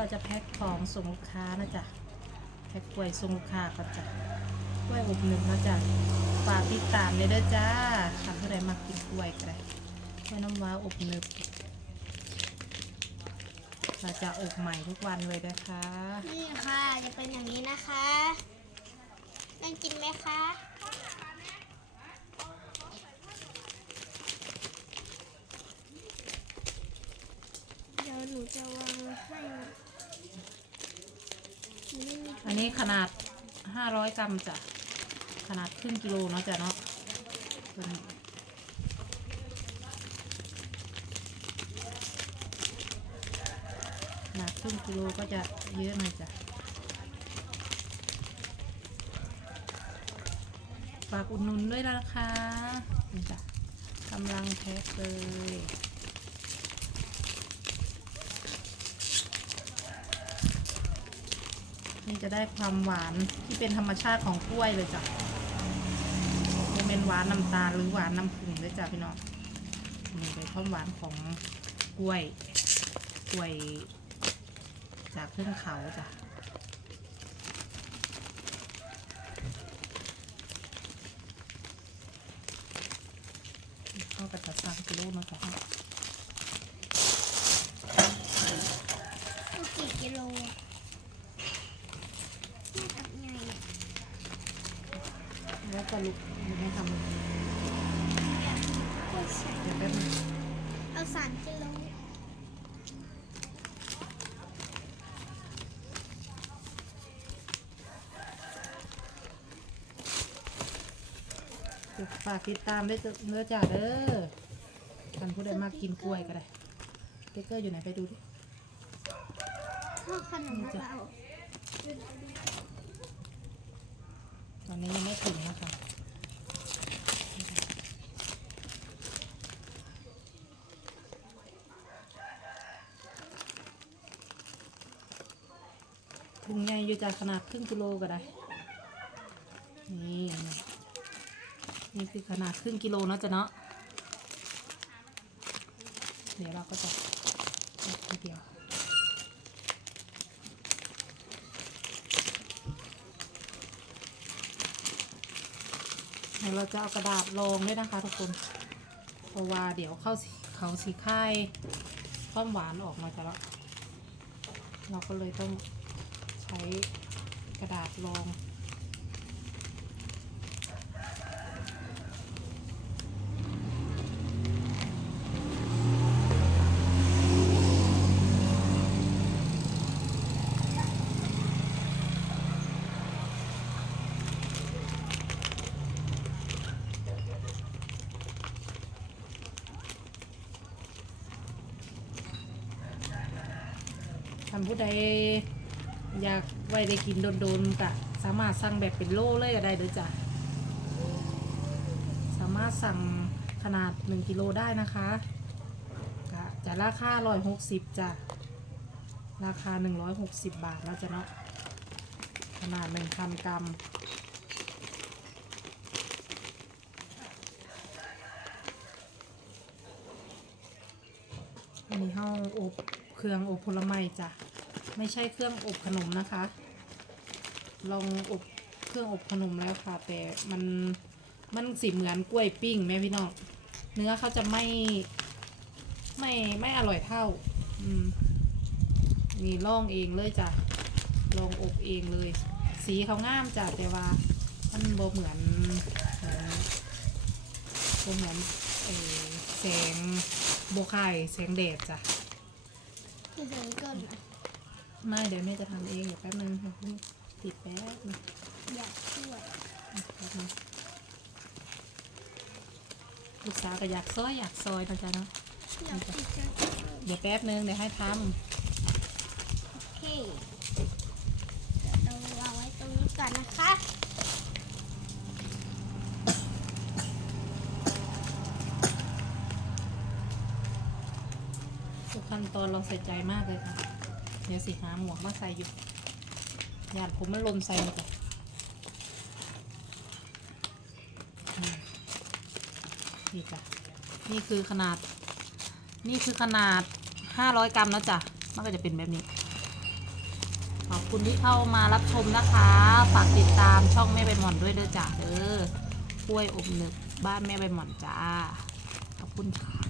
เราจะแพ็คของส่งลูกค้านะจ๊ะแพ็คกล้วยส่งลูกค้าก็จะกล้วยอบหนึ่งนะจ๊ะฝากติดตามเลยเด้อจ้าทำเท่าไรมากินกล้วยก็ได้กล้วยน้ำว้าอบหนึบเราจะอบใหม่ทุกวันเลยนะคะ นี่ค่ะจะเป็นอย่างนี้นะคะน่ากินไหมคะ เดี๋ยวหนูจะวางไว้ให้นี่ อันนี้ขนาด500กรัมจ้ะ ขนาดครึ่งกิโลเนาะจ้ะเนาะตัวนี้ขนาดครึ่งกิโลก็จะเยอะหน่อยจ้ะฝากอุดหนุนด้วยนะคะนี่จ้ะกำลังแพ็คเลย จะได้ความหวานที่เป็นธรรมชาติของกล้วยเลยจ้ะโมเมนหวานน้ำตาลหรือหวานน้ำผึ้งเลยจ้ะพี่น้องนี่เป็นความหวานของกล้วย กล้วย จากเทือกเขาจ้ะเข้ากับตัดสามกิโลนะจ้ะกี่กิโลอะนี่กับไงอะ แล้วก็ลุกยังไม่ทำเลยก็ใส่เดี๋ยวแป๊บนึงเอาสามกิโลเดี๋ยวฝากติดตามด้วยจ้ะเนื้อจ่าเด้อท่านผู้ใดมากกินกล้วยก็ได้เบเกอร์อยู่ไหนไปดูดิพ่อขนมมะเบาตอนนี้ยังไม่ถึงนะคะ ถุงใหญ่อยู่จากขนาดครึ่งกิโลก็ได้ นี่นี่คือขนาดครึ่งกิโลนะจ๊ะเนาะ เดี๋ยวเราก็จะทีเดียวเดี๋ยวเราจะเอากระดาษรองด้วยนะคะทุกคน เพราะว่าเดี๋ยวเข้าเขาสีค่ายความหวานออกมาจะแล้วเราก็เลยต้อง ใช้กระดาษรองท่านผู้ใด อยากไว้ได้กินโดนๆกะสามารถสั่งแบบเป็นโลเลยก็ได้เด้อจ้ะสามารถสั่งขนาด 1กิโลได้นะคะกะจะราคา160จ้ะราคา 160 บาทแล้วจ้ะเนาะขนาด1,000กรัมอันนี้ห้าอบเครื่องอบผลไม้จ้ะ ไม่ใช่เครื่องอบขนมนะคะ ลองอบเครื่องอบขนมแล้วค่ะ แต่มันมันสีเหมือนกล้วยปิ้งแม่พี่น้อง เนื้อเขาจะไม่ไม่ไม่อร่อยเท่า อืมนี่ลองเองเลยจ้ะ ลองอบเองเลย สีเขางามจ้ะแต่ว่า มันโบเหมือนเหมือนโบเหมือนอแสงโบไข่แสงแดดจ้ะจะเดินก่อนนะ ไม่เดี๋ยวแม่จะทำเองเดี๋ยวแป๊บนึงค่ะพี่ติดแป๊บนึงอยากช่วยแป๊บนึงลูกสาวก็อยากซอยอยากซอยนะจ๊ะเนาะอยากติดจะเดี๋ยวแป๊บนึงเดี๋ยวให้ทโอเคเดี๋ยวเราวางไว้ตรงนี้ก่อนนะคะำทุกขั้นตอนเราใส่ใจมากเลยค่ะเดี๋ยวสิหาหมวกมาใส่อยู่หยาดผมมันหลนใส่เลยจ้ะนี่จ้ะนี่คือขนาด นี่คือขนาด 500 กรัมแล้วจ้ะ มันก็จะเป็นแบบนี้ ขอบคุณที่เข้ามารับชมนะคะ ฝากติดตามช่องแม่ใบหม่อนด้วยเด้อจ้าเด้อกล้วยอบหนึบบ้านแม่ใบหม่อนจ้า ขอบคุณค่ะ